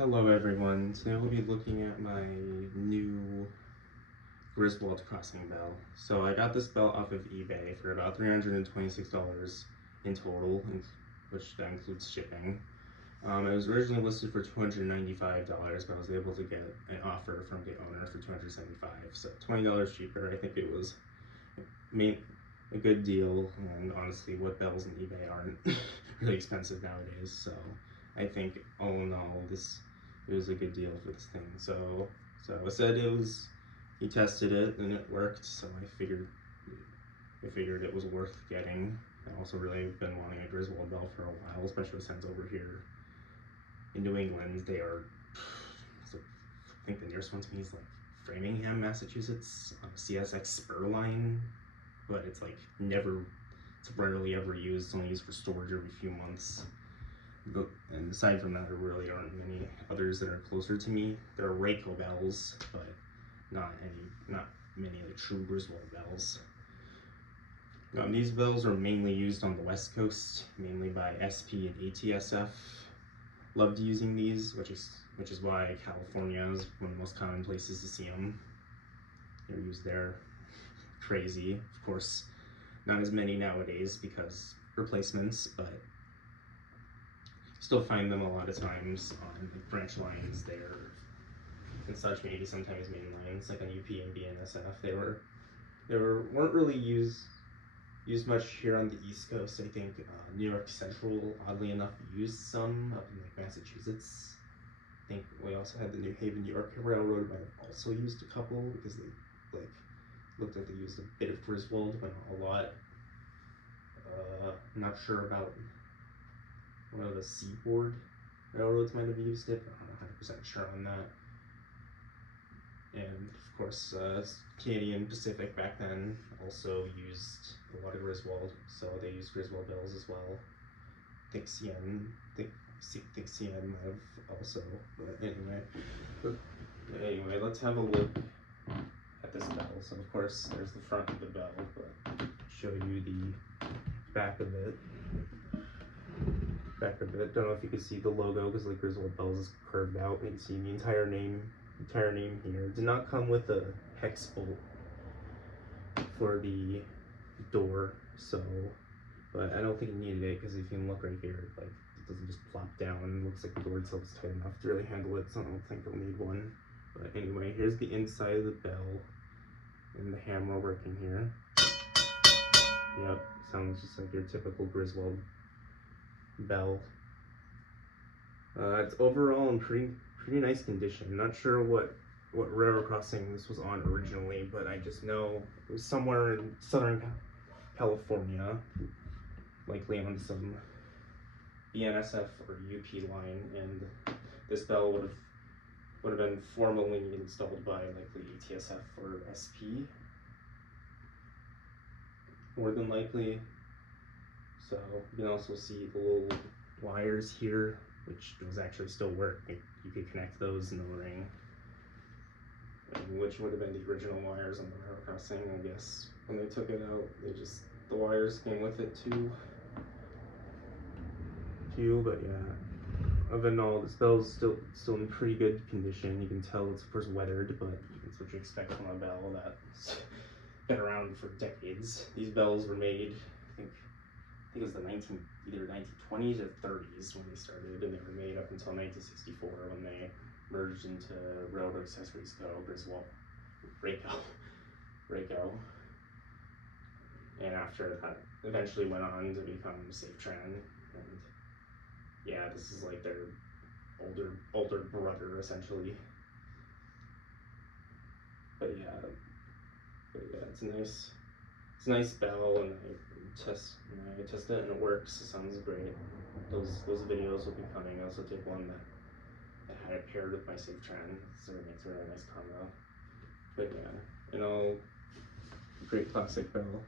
Hello everyone, today we'll be looking at my new Griswold crossing bell. So I got this bell off of eBay for about $326 in total, which that includes shipping. It was originally listed for $295, but I was able to get an offer from the owner for $275, so $20 cheaper. I think it was a good deal, and honestly, what bells in eBay aren't really expensive nowadays, so I think all in all, it was a good deal for this thing. So I said he tested it and it worked, so I figured it was worth getting. I also really been wanting a Griswold bell for a while, especially since over here in New England, they are, I think the nearest one to me is like Framingham, Massachusetts, on a CSX spur line, but it's like it's rarely ever used. It's only used for storage every few months. And aside from that, there really aren't many others that are closer to me. There are Rayco bells, but not many like true Griswold bells. These bells are mainly used on the West Coast, mainly by SP and ATSF. Loved using these, which is why California is one of the most common places to see them. They're used there. Crazy, of course. Not as many nowadays because replacements, but still find them a lot of times on like branch lines there and such, maybe sometimes main lines like on UP and BNSF. They weren't really used much here on the East Coast. I think New York Central, oddly enough, used some up in like Massachusetts. I think we also had the New Haven, New York Railroad might have also used a couple because they looked like they used a bit of Griswold, but not a lot. I'm not sure about one of the Seaboard railroads might have used it, but I'm not 100% sure on that. And of course, Canadian Pacific back then also used a lot of Griswold, so they used Griswold bells as well. I think CN might have also, but anyway, let's have a look at this bell. So of course, there's the front of the bell, but show you the back of it. Don't know if you can see the logo because like Griswold bells is curved out. You can see the entire name here. It did not come with a hex bolt for the door, so, but I don't think it needed it because if you can look right here, like it doesn't just plop down. It looks like the door itself is tight enough to really handle it, so I don't think it'll need one. But anyway, here's the inside of the bell and the hammer working here. Yep, sounds just like your typical Griswold bell. It's overall in pretty nice condition. I'm not sure what railroad crossing this was on originally, but I just know it was somewhere in Southern California, likely on some BNSF or UP line, and this bell would have been formally installed by likely ATSF or SP, more than likely. So you can also see the little wires here, which does actually still work. You could connect those in the ring, which would have been the original wires on the railroad crossing. I guess when they took it out, the wires came with it too. But yeah, other than all, this bell's still in pretty good condition. You can tell it's of course weathered, but that's what you expect from a bell that's been around for decades. These bells were made, I think it was either 1920s or 30s when they started, and they were made up until 1964 when they merged into Railroad Accessories Co. Griswold, Rayco. And after that, eventually went on to become Safetran. And yeah, this is like their older brother essentially. But yeah, it's a nice bell, and I test it and it works. It sounds great. Those videos will be coming. I also did one that had it paired with my Safetran, so it makes a really nice combo. But yeah, great classic bell.